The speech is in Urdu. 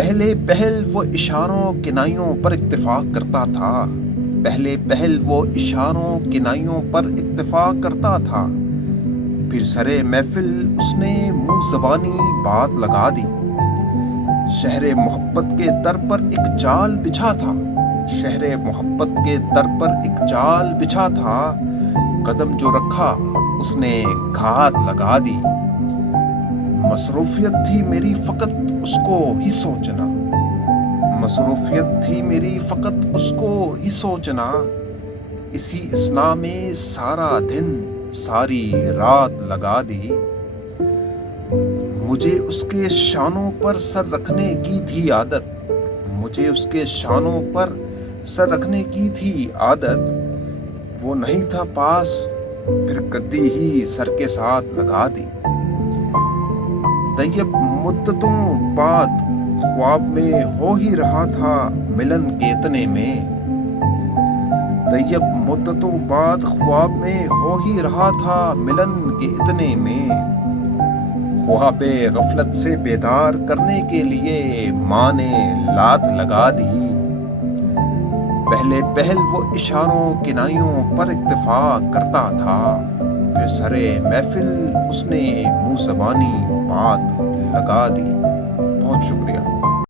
پہلے پہل وہ اشاروں کنائیوں پر اتفاق کرتا تھا، پہلے پہل وہ اشاروں کنائیوں پر اتفاق کرتا تھا، پھر سرے محفل اس نے منہ زبانی بات لگا دی۔ شہر محبت کے در پر ایک جال بچھا تھا، شہر محبت کے در پر ایک جال بچھا تھا، قدم جو رکھا اس نے گھات لگا دی۔ مصروفیت تھی میری فقط اس کو ہی سوچنا، مصروفیت تھی میری فقط اس کو ہی سوچنا، اسی اثنا میں سارا دن ساری رات لگا دی۔ مجھے اس کے شانوں پر سر رکھنے کی تھی عادت، مجھے اس کے شانوں پر سر رکھنے کی تھی عادت، وہ نہیں تھا پاس پھر گدی ہی سر کے ساتھ لگا دی۔ طیب مدتوں بعد خواب میں ہو ہی رہا تھا ملن کے اتنے میں، طیب مدتوں بعد خواب میں ہو ہی رہا تھا ملن کے اتنے میں، خواب غفلت سے بیدار کرنے کے لیے ماں نے لات لگا دی۔ پہلے پہل وہ اشاروں کنائیوں پر اتفاق کرتا تھا، پھر سرے محفل اس نے منہ زبانی بات لگا دی۔ بہت شکریہ۔